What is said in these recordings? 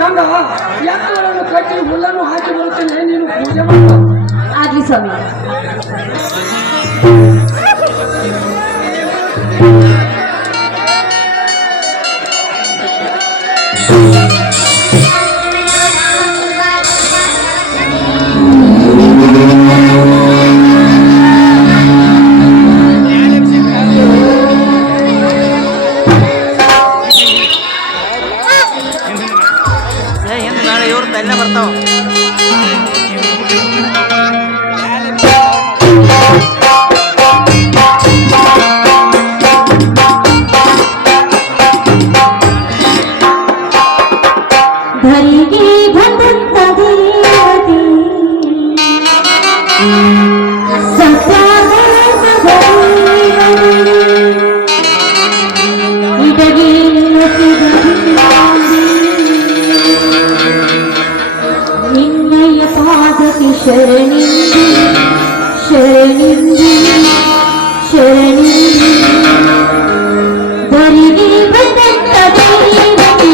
ಗಂಗ ಎತ್ತುಗಳನ್ನು ಕಟ್ಟಿ ಹುಲ್ಲನ್ನು ಹಾಕಿ ಬರುತ್ತೇನೆ, ನೀನು ಪೂಜೆ ಮಾಡು. ಆಗ್ಲಿ ಸ್ವಾಮಿ. ನಾಳೆ ಇವ್ರು ತಲೆ ಬರ್ತಾವ. ಧರಿಗೆ ಬಂದಂತ ದೇವತೆ ಇಟಗೆ ನೆನಪಿದ ನಿನ್ನಯ ಪಾದಕ್ಕೆ ಶರಣಿಂದಿ ಶರಣಿಂದಿ ಶರಣಿಂದಿ ಧರಿಗೆ ಬಂದಂತ ದೇವತೆ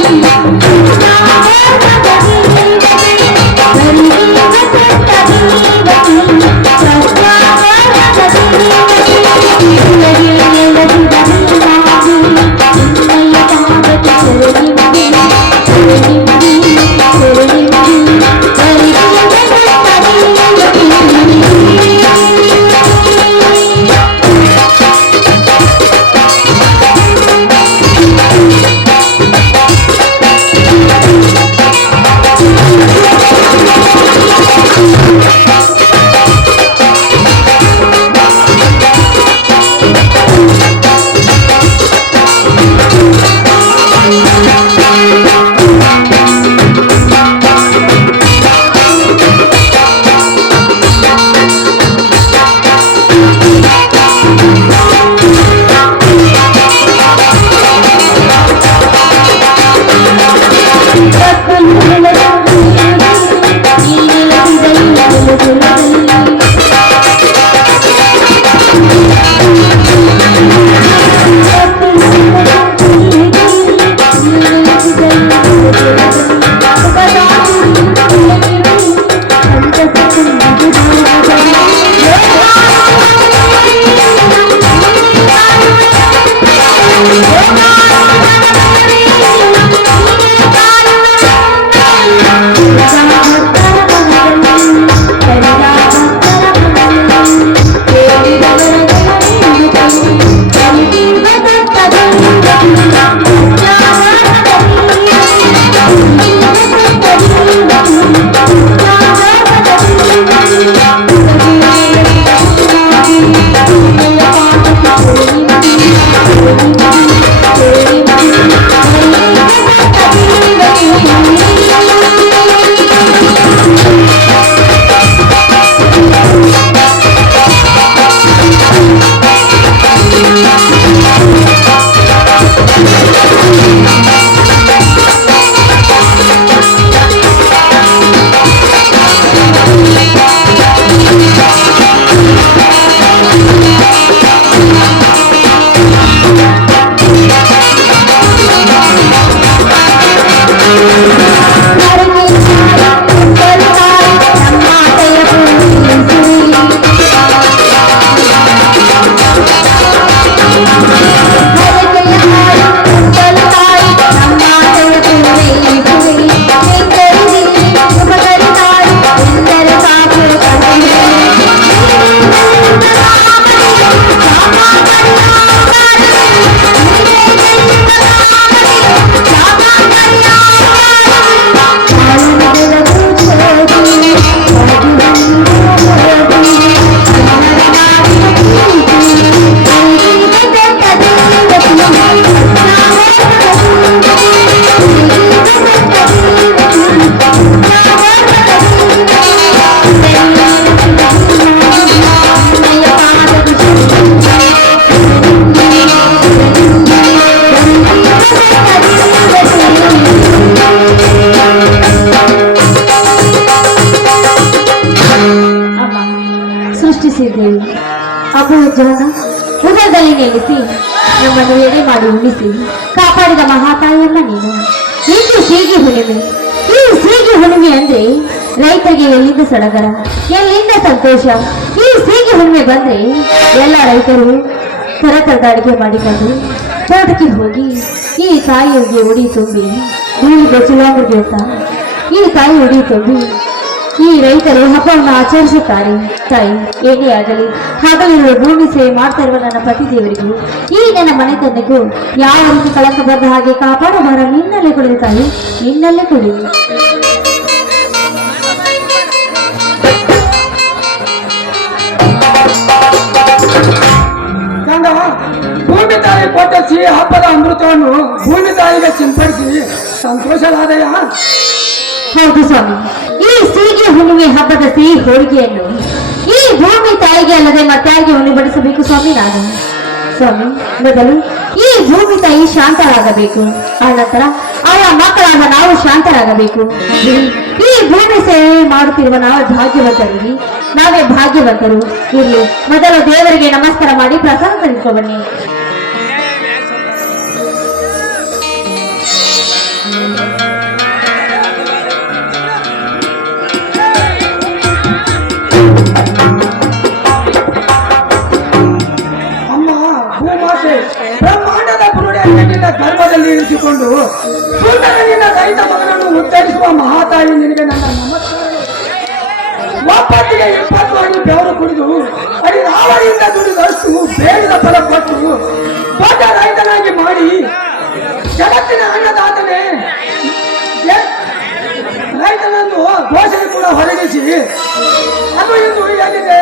ಅಪೋಜನ ಉದರದಲ್ಲಿ ನೆಲೆಸಿ ನಮ್ಮನ್ನು ಎಡೆ ಮಾಡಿ ಉಳಿಸಿ ಕಾಪಾಡಿದ ಮಹಾತಾಯಿಯನ್ನ ನೀನು. ಇಂದು ಸೀಗಿ ಹುಣ್ಣಿಮೆ. ಈ ಸೀಗಿ ಹುಣ್ಣಿಮೆ ಅಂದ್ರೆ ರೈತರಿಗೆ ಎಲ್ಲಿಂದ ಸಡಗರ, ಎಲ್ಲಿಂದ ಸಂತೋಷ. ಈ ಸೀಗಿ ಹುಣ್ಣಿಮೆ ಬಂದ್ರೆ ಎಲ್ಲ ರೈತರು ತರತರದ ಅಡಿಗೆ ಮಾಡಿಕೊಂಡು ತೋಟಕ್ಕೆ ಹೋಗಿ ಈ ತಾಯಿಯವರಿಗೆ ಉಡಿ ತುಂಬಿ ಬೀಳಿಗೆ ಚುಲಾಮರಿಗೆ ಅಂತ ಈ ತಾಯಿ ಉಡಿ ತುಂಬಿ ಈ ರೈತರು ಹಬ್ಬವನ್ನು ಆಚರಿಸುತ್ತಾರೆ. ತಾಯಿ ಏನೇ ಆಗಲಿ ಹಗಲಿರುಳು ಭೂಮಿ ಸೇವೆ ಮಾಡ್ತಾ ಇರುವ ನನ್ನ ಪತಿದೇವರಿಗೂ ಈ ನನ್ನ ಮನೆತನಕ್ಕೂ ಯಾವ ರೀತಿ ಕಳಂಕ ಬರದ ಹಾಗೆ ಕಾಪಾಡಬಾರ ನಿನ್ನಲ್ಲೇ ಕೊಡಿ ತಾಯಿ, ನಿನ್ನಲ್ಲೇ ಕೊಡಿ. ಗಂಗ ಭೂಮಿ ತಾಯಿ ಕೊಟ್ಟ ಸಿಹಿ ಹಬ್ಬದ ಅಮೃತವನ್ನು ಭೂಮಿ ತಾಯಿಗೆ ಸಿಂಪಡಿಸಿ ಸಂತೋಷವಾದಯ. ಹೌದು ಸ್ವಾಮಿ, ಈ ಸೀಗೆ ಹುಣ್ಣಿಮೆ ಹಬ್ಬದ ಸಿಹಿ ಹೋಳಿಗೆಯನ್ನು ಈ ಭೂಮಿ ತಾಯಿಗೆ ಅಲ್ಲದೆ ಮತ್ತಾರಿಗೆ ಉಣಿಬಡಿಸಬೇಕು ಸ್ವಾಮಿ. ನಾನು ಸ್ವಾಮಿ ಮೊದಲು ಈ ಭೂಮಿ ತಾಯಿ ಶಾಂತರಾಗಬೇಕು, ಆನಂತರ ಅವಳ ಮಕ್ಕಳಾದ ನಾವು ಶಾಂತರಾಗಬೇಕು. ಈ ಭೂಮಿ ಸೇವೆ ಮಾಡುತ್ತಿರುವ ನಾವು ಭಾಗ್ಯವಂತರಿಗೆ ನಾವೇ ಭಾಗ್ಯವಂತರು. ಇಲ್ಲಿ ಮೊದಲು ದೇವರಿಗೆ ನಮಸ್ಕಾರ ಮಾಡಿ ಪ್ರಸಾದ ತೆಗೆದುಕೊಳ್ಳಿ. ಬ್ರಹ್ಮಾಂಡದ ಬುರುಡೆಯನ್ನು ನಿನ್ನ ಗರ್ಭದಲ್ಲಿ ಇರಿಸಿಕೊಂಡು ಸುಂದರನಿಂದ ರೈತ ಮಗನನ್ನು ಉತ್ತರಿಸುವ ಮಹಾತಾಯಿ ನಿನಗೆ ನನ್ನ ನಮಸ್ಕಾರ. ಒಪ್ಪತ್ತಿಗೆ 20 ಅಡಿ ಬೆವರು ಕುಡಿದು ಅಡಿ ರಾವಳಿಯಿಂದ ದುಡಿದಷ್ಟು ಬೇಡದ ಫಲ ಕೊಟ್ಟು ದೊಡ್ಡ ರೈತನಾಗಿ ಮಾಡಿ ಜಗತ್ತಿನ ಅನ್ನದಾತನೇ ರೈತನನ್ನು ಘೋಷಣೆ ಕೂಡ ಹೊರಡಿಸಿ ಅದು ಇಂದು ಎಲ್ಲಿದೆ?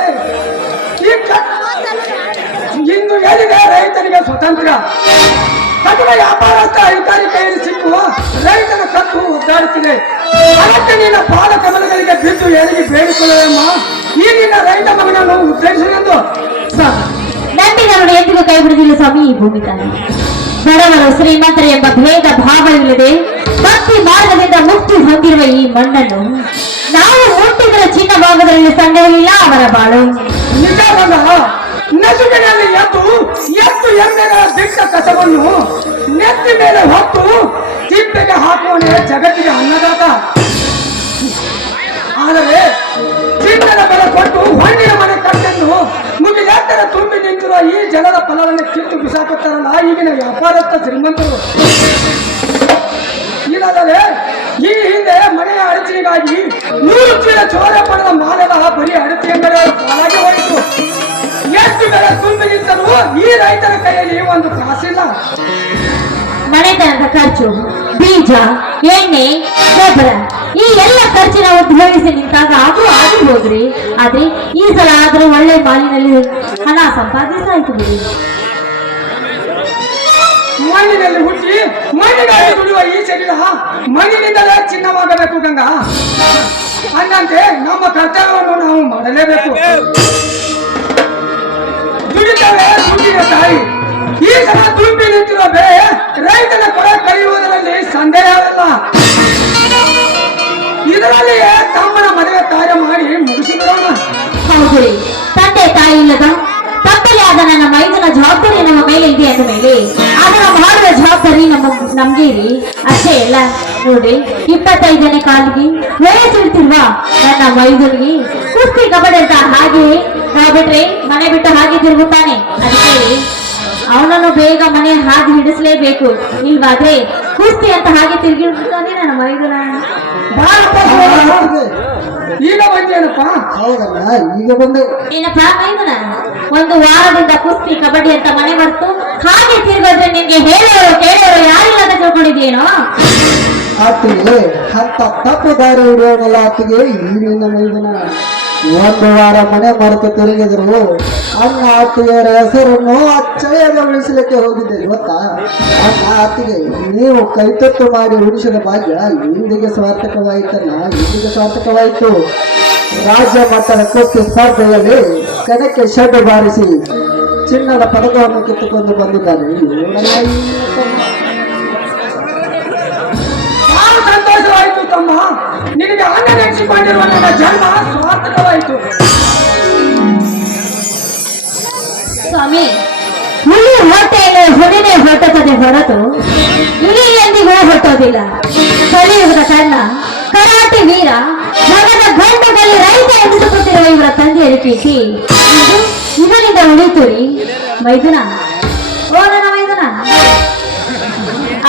ಇಂದು ಎಲ್ಲಿದೆ ರೈತನಿಗೆ ಸ್ವತಂತ್ರ? ಕಟುವ ವ್ಯಾಪಾರಸ್ಥ ಅಧಿಕಾರಿ ಕೈಯಲ್ಲಿ ಸಿಕ್ಕು ರೈತನ ಕತ್ತು ಒದ್ದಾಡುತ್ತಿದೆ. ಅದಕ್ಕೆ ನಿನ್ನ ಪಾದ ಕಮಲಗಳಿಗೆ ಬಿದ್ದು ಎಲ್ಲಿಗೆ ಬೇಡಿಕೊಳ್ಳಮ್ಮ, ಈ ನಿನ್ನ ರೈತ ಮಗನನ್ನು ಉದ್ದೇಶಿಸಲೆಂದು. ಸ್ವಾಮಿ ನಂಬಿದವರು ಎಂದಿಗೂ ಕೈ ಬಿಡುವುದಿಲ್ಲ ಸ್ವಾಮಿ. ಈ ಭೂಮಿ ತಾಯಿ ಬಡವರು ಶ್ರೀಮಂತರ ಎಂಬ ಭೇದ ಭಾವವಿಲ್ಲದೆ ಭಕ್ತಿ ಮಾರ್ಗದಿಂದ ಮುಕ್ತಿ ಹೊಂದಿರುವ ಈ ಮಣ್ಣನ್ನು ನಾವು ಮುಟ್ಟಿದರ ಚಿನ್ನ ಭಾಗದಲ್ಲಿ ಸಂದೇಹವಿಲ್ಲ ಅವರ ಬಾಳು. ನಿಜ ನಸುಕಿನಲ್ಲಿ ಎತ್ತು ಎಮ್ಮೆಗಳ ಬಿಟ್ಟ ಕಸವನ್ನು ನೆತ್ತಿ ಮೇಲೆ ಹೊತ್ತು ತಿಪ್ಪೆಗೆ ಹಾಕುವನೇ ಜಗತ್ತಿಗೆ ಅನ್ನದಾತ. ಆದರೆ ಚಿನ್ನದ ಬೆಲೆ ಕೊಟ್ಟು ಹೊಂದಿನ ಮನೆ ಕಟ್ಟನ್ನು ಮುಗಿಲೆತ್ತರ ತುಂಬಿ ನಿಂತಿರುವ ಈ ಜನರ ಫಲವನ್ನು ಕಿತ್ತು ಬಿಸಾಕುತ್ತಾರಲ್ಲ ಈಗಿನ ವ್ಯಾಪಾರಸ್ಥ ಶ್ರೀಮಂತರು. ಇಲ್ಲದರೆ ಈ ಹಿಂದೆ ಮನೆಯ ಅಡಚಣೆಗಾಗಿ 100 ಚೀಲ ಚೋರ ಪಡೆದ ಮಾಲೆಲ್ಲ ಬರೀ ಅಡಚಣೆಗಳ ಪಾಲಾಗಿ ಹೋಯಿತು. ಎಷ್ಟು ಬೆಲೆ ತುಂಬಿ ನಿಂತರೂ ಈ ರೈತರ ಕೈಯಲ್ಲಿ ಒಂದು ಕಾಸಿಲ್ಲ. ಮನೆತನದ ಖರ್ಚು, ಬೀಜ, ಎಣ್ಣೆ, ಗೊಬ್ಬರ ಈ ಎಲ್ಲ ಖರ್ಚಿನ ಉದ್ಭವಿಸಿ ನಿಂತಾಗ ಆದ್ರೂ ಆಗಿರ್ಬೋದ್ರಿ. ಆದ್ರೆ ಈ ಸಲ ಆದ್ರೂ ಒಳ್ಳೆ ಮಾಲಿನಲ್ಲಿ ಹಣ ಸಂಪಾದಿಸಾಯ್ತು ಬಿಡಿ. ಮಣ್ಣಿನಲ್ಲಿ ಹುಟ್ಟಿ ಮಣ್ಣಿಗಾಗಿ ದುಡಿಯುವ ಈ ಶರೀರ ಮಣ್ಣಿನಿಂದಲೇ ಚಿನ್ನವಾಗಬೇಕು ಗಂಗಾ. ಅನ್ನಂತೆ ನಮ್ಮ ಕರ್ತವ್ಯವನ್ನು ನಾವು ಮಾಡಲೇಬೇಕು. ದುಡಿತವೇ ದುಡ್ಡಿನ ತಾಯಿ. ಈ ಸಲ ತುಂಬಿ ನಿಂತಿರುವ ಬೆಳೆ ರೈತನ ಕೊಡ ಕಳೆಯುವುದರಲ್ಲಿ ಸಂದೇಹವಿಲ್ಲ. ಇದರಲ್ಲಿಯೇ ತಮ್ಮನ ಮದುವೆ ಕಾರ್ಯ ಮಾಡಿ ಮುಗಿಸಿಬಿಡೋಣ. ಹೌದು ರೀ, ತಂದೆ ತಾಯಿ ಇಲ್ಲದ ತಪ್ಪಲೆ ಆದ ನನ್ನ ಮೈದನ ಜವಾಬ್ದಾರಿ ನಮ್ಮ ಮೇಲೆ ಇದೆ ಅಂದ ಮೇಲೆ ಅದನ್ನ ಮಾಡುವ ಜವಾಬ್ದಾರಿ ನಮ್ಗೆ ರೀ. ಅಷ್ಟೇ ಅಲ್ಲ ನೋಡಿ, 25ನೇ ಕಾಲಿಗೆ ವಯಸ್ಸಿರ್ತಿಲ್ವಾ ನನ್ನ ಮೈದನಿಗೆ ಕುಸ್ತಿ ಕಬಡ್ಡಿ ಅಂತ ಹಾಗೆ ಬಿಟ್ರೆ ಮನೆ ಬಿಟ್ಟು ಹಾಗೆ ತಿರುಗುತ್ತಾನೆ. ಅದಕ್ಕೆ ಅವನನ್ನು ಬೇಗ ಮನೆ ಹಾಗೆ ಹಿಡಿಸ್ಲೇಬೇಕು. ಇಲ್ವಾದ್ರೆ ಕುಸ್ತಿ ಅಂತ ಹಾಗೆ ತಿರುಗಿರ್ತಾನೆ ನನ್ನ ಮೈದನ. ಈಗ ಬಂದೇನಪ್ಪ? ಹೌದಲ್ಲ, ಈಗ ಬಂದೆ. ಏನಪ್ಪ ಮೈದನ, ಒಂದು ವಾರದಿಂದ ಕುಸ್ತಿ ಕಬಡ್ಡಿ ಅಂತ ಮನೆ ಬರ್ತು ಹಾಗೆ ತಿರುಗಿದ್ರೆ ನಿನ್ಗೆ ಹೇಳೋರು ಕೇಳೋರು ಯಾರಿಲ್ಲ ಅಂತ ತಿಳ್ಕೊಂಡಿದ್ದೇನೋ? ಆತಿಗೆ ಅಂತ ತಪ್ಪು ದಾರಿ ಹಿಡಿಯೋಣಲ್ಲ ಆತಿಗೆ ಈಗಿನ ಮೈದನ. 1 ವಾರ ಮನೆ ಮರೆತು ತಿರುಗಿದ್ರು ಅನ್ನ ಆತಿಗೆಯರ ಹೆಸರನ್ನು ಅಚ್ಚಳಿಯದ ಉಳಿಸಲಿಕ್ಕೆ ಹೋಗಿದ್ದೆ ಗೊತ್ತಾ? ಅನ್ನ ಆತಿಗೆ ನೀವು ಕೈತೊತ್ತು ಮಾಡಿ ಉಳಿಸಿದ ಭಾಗ್ಯ ಇಂದಿಗೆ ಸಾರ್ಥಕವಾಯಿತಲ್ಲ, ಇಂದಿಗೆ ಸಾರ್ಥಕವಾಯಿತು. ರಾಜ್ಯ ಮಟ್ಟದ ಕುಸ್ತಿ ಸ್ಪರ್ಧೆಯಲ್ಲಿ ಕಣಕ್ಕೆ ಶೆಡ್ ಬಾರಿಸಿ ಚಿನ್ನದ ಪದಕವನ್ನು ಕಿತ್ತುಕೊಂಡು ಬಂದಿದ್ದಾರೆ. ಸಂತೋಷವಾಯಿತು ತಮ್ಮ, ನಿನಗೆ ಅನ್ನ ನೆನೆಸಿಕೊಂಡಿರುವ ನನ್ನ ಜನ್ಮ ಸಾರ್ಥಕವಾಯಿತು. ಸ್ವಾಮಿ, ಹುಲಿ ಹೊಟ್ಟೆಯಲ್ಲಿ ಹುಲಿನೇ ಹೊಟ್ಟುತ್ತದೆ ಹೊರತು ಇಲಿ ಎಂದಿಗೂ ಹೊಟ್ಟೋದಿಲ್ಲ. ಆಗುವುದಿಲ್ಲ. ಕಲಿಯುಗದ ಕಣ್ಣ ಕರಾಟೆ ವೀರ ಮಗದ ಗಂಡದಲ್ಲಿ ರೈತ ಎನಿಸಿಕೊಟ್ಟಿರುವ ಇವರ ತಂದೆಯ ಪ್ರೀತಿ ಇವನಿಂದ ಉಳಿತುರಿ ಮೈದುನ. ಓ ನನ್ನ ಮೈದುನ.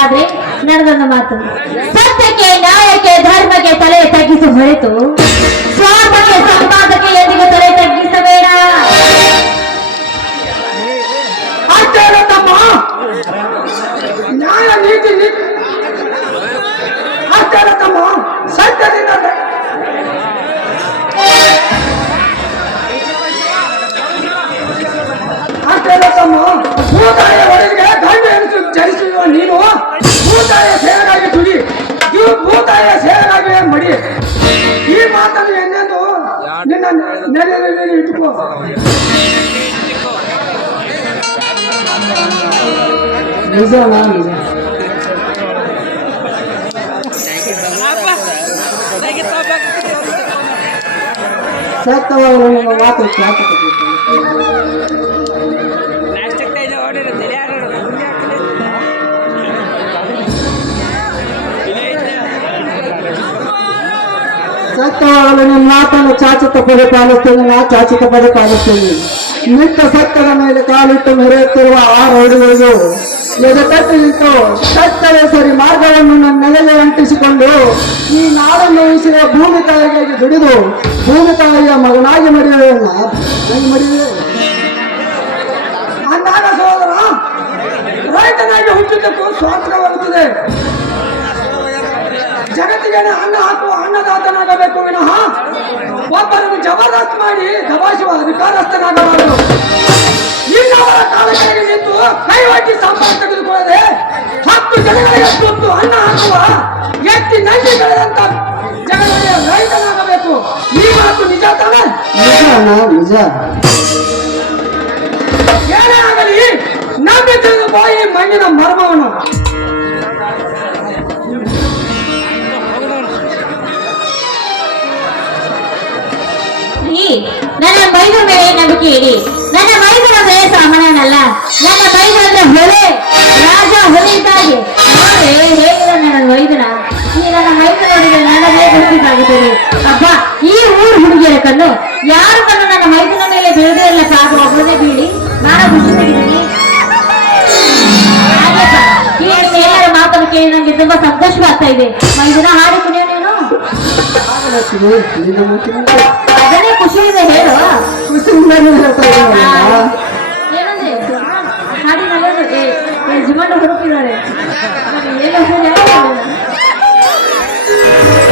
ಆದ್ರೆ ನಡೆದೊಂದು ಮಾತು, ಸತ್ಯಕ್ಕೆ ನ್ಯಾಯಕ್ಕೆ ಧರ್ಮಕ್ಕೆ ತಲೆ ತಗ್ಗಿಸಿ ಹೊರತು ಸ್ವಾರ್ಥಕ್ಕೆ ಸಂಪಾದಕ್ಕೆ ಎಂದಿಗೂ ತಲೆ ತಗ್ಗಿಸಬೇಡ. ಅಷ್ಟೇ ಅಲ್ಲ ತಮ್ಮ, ನ್ಯಾಯ ನೀತಿ ಅಷ್ಟೇ ಅಲ್ಲ ತಮ್ಮ, ಸತ್ಯದಿಂದ ಅಷ್ಟೇ ಅಲ್ಲ ತಮ್ಮ, ಭೂತಾಯ ಒಳಗೆ ಗಂಡು ಎನಿಸು ಚರಿಸುವ ನೀನು ಭೂತಾಯ ಸೇವೆಗಾಗಿ ತುಡಿ, ಇವು ಭೂತಾಯ ಸೇವೆಗಾಗಿ ಮಡಿ. ಈ ಮಾತನ್ನು ಎಂದೆಂದು ನಿನ್ನ ನೆಲೆಯಲ್ಲಿ ಇಟ್ಟುಕೋ. ನಿಜ ನಿಜ. ಸತ್ಯವಾಗಲು ನಿಮ್ಮ ಮಾತು ಖ್ಯಾತಿ ಸತ್ಯವಾಗಲು ನಿಮ್ಮ ಮಾತನ್ನು ಚಾಚಿತ ಪರಿಪಾಲಿಸ್ತೇನೆ, ನಾ ಚಾಚಿತ ಪರಿಪಾಲಿಸ್ತೇನೆ. ನಿಂತ ಸತ್ಯದ ಮೇಲೆ ಕಾಲಿಟ್ಟು ಮೆರೆಯುತ್ತಿರುವ ಆ ರೌಡಿಗಳಿಗೂ ಎದೆತಟ್ಟು ನಿಂತು ಸತ್ಯವೇ ಸರಿ ಮಾರ್ಗವನ್ನು ನನ್ನ ನೆಲೆಗೆ ಅಂಟಿಸಿಕೊಂಡು ಈ ನಾಡನ್ನು ಉಳಿಸಿದ ಭೂಮಿ ತಾಯಿಗಾಗಿ ದುಡಿದು ಭೂಮಿ ತಾಯಿಯ ಮಗನಾಗಿ ಮಡಿಯುವೆಯಲ್ಲ, ಹೆಂಗ್ ಮಡಿಯುವೆ? ಅಂದಾಗ ಸಹೋದರ, ರೈತನಾಗಿ ಹುಟ್ಟಿದ್ದಕ್ಕೂ ಸ್ವಾತಂತ್ರ್ಯವಾಗುತ್ತದೆ. ಜಗತ್ತಿಗೆ ಅನ್ನ ಹಾಕುವ ಅನ್ನದಾತನಾಗಬೇಕು ವಿನಃ ಒಬ್ಬರನ್ನು ಜಬರ್ದಸ್ತ್ ಮಾಡಿ ದಬಾಯಿಸುವ ಅಧಿಕಾರಸ್ಥನಾಗಬಾರದು. ಇನ್ನವರ ಕಾಲಕ್ಕೆ ನಿಂತು ಕೈವಟ್ಟಿ ಸಂಪಾದ ತೆಗೆದುಕೊಳ್ಳದೆ 10 ಜನಗಳಿಗೆ ತುತ್ತು ಅನ್ನ ಹಾಕುವ ಎತ್ತಿ ನಂಜಿ ಬೆಳೆದಂತ ಜಗತ್ತಿಗೆ ರೈತನಾಗಬೇಕು. ಈ ಮಾತು ನಿಜ ತಾನೆ? ನಿಜ. ಏನೇ ಆಗಲಿ ನಂಬಿ ತಿಳಿದು ಬಾಯಿ ಮಣ್ಣಿನ ಮರ್ಮವನ್ನು. ನನ್ನ ಮೈದ ಮೇಲೆ ನಂಬಿಕೆ ಇಡಿ. ನನ್ನ ಮೈದನ ಮೇಲೆ ಸಾಮಾನ್ಯನಲ್ಲ. ನನ್ನ ಮೈದ ಅಂದ್ರೆ ಹೊಳೆ, ರಾಜ ಹೊಳೆ ಇದ್ದಾಗೆ. ನೋಡ್ರೆ ಹೇಗಿದ ನನ್ನ ಮೈದನ. ಈ ನನ್ನ ಮೈದ ನೋಡಿದ್ರೆ ನನಗೆ ಗೊತ್ತಿದ್ದಾಗುತ್ತದೆ. ಅಬ್ಬ, ಈ ಊರು ಹುಡುಗಿಯರ ಕಣ್ಣು ಯಾರು ಕಣ್ಣು ನನ್ನ ಮೈದನ ಮೇಲೆ ಬೀಳದೆ ಇಲ್ಲ ಸಾಕು, ಒಬ್ಬನೇ ಬೀಳಿ ನಾನು ಖುಷಿ ತೆಗಿದ್ದೀನಿ. ಈ ಎಲ್ಲರ ಮಾತನ್ನು ಕೇಳಿ ನನಗೆ ತುಂಬಾ ಸಂತೋಷವಾಗ್ತಾ ಇದೆ. ಮೈದನ ಹಾಡಿ ಕುಣಿಯೋ ನೀನು. ಅದನ್ನೇ ಖುಷಿ ಇದೆ ಹೇಳು. ಏನಂದ್ರೆ ಹಾಡಿನಲ್ಲಿ ಜಿಮಂಡ ಹುಡುಕಿದ್ದಾರೆ ಎಲ್ಲ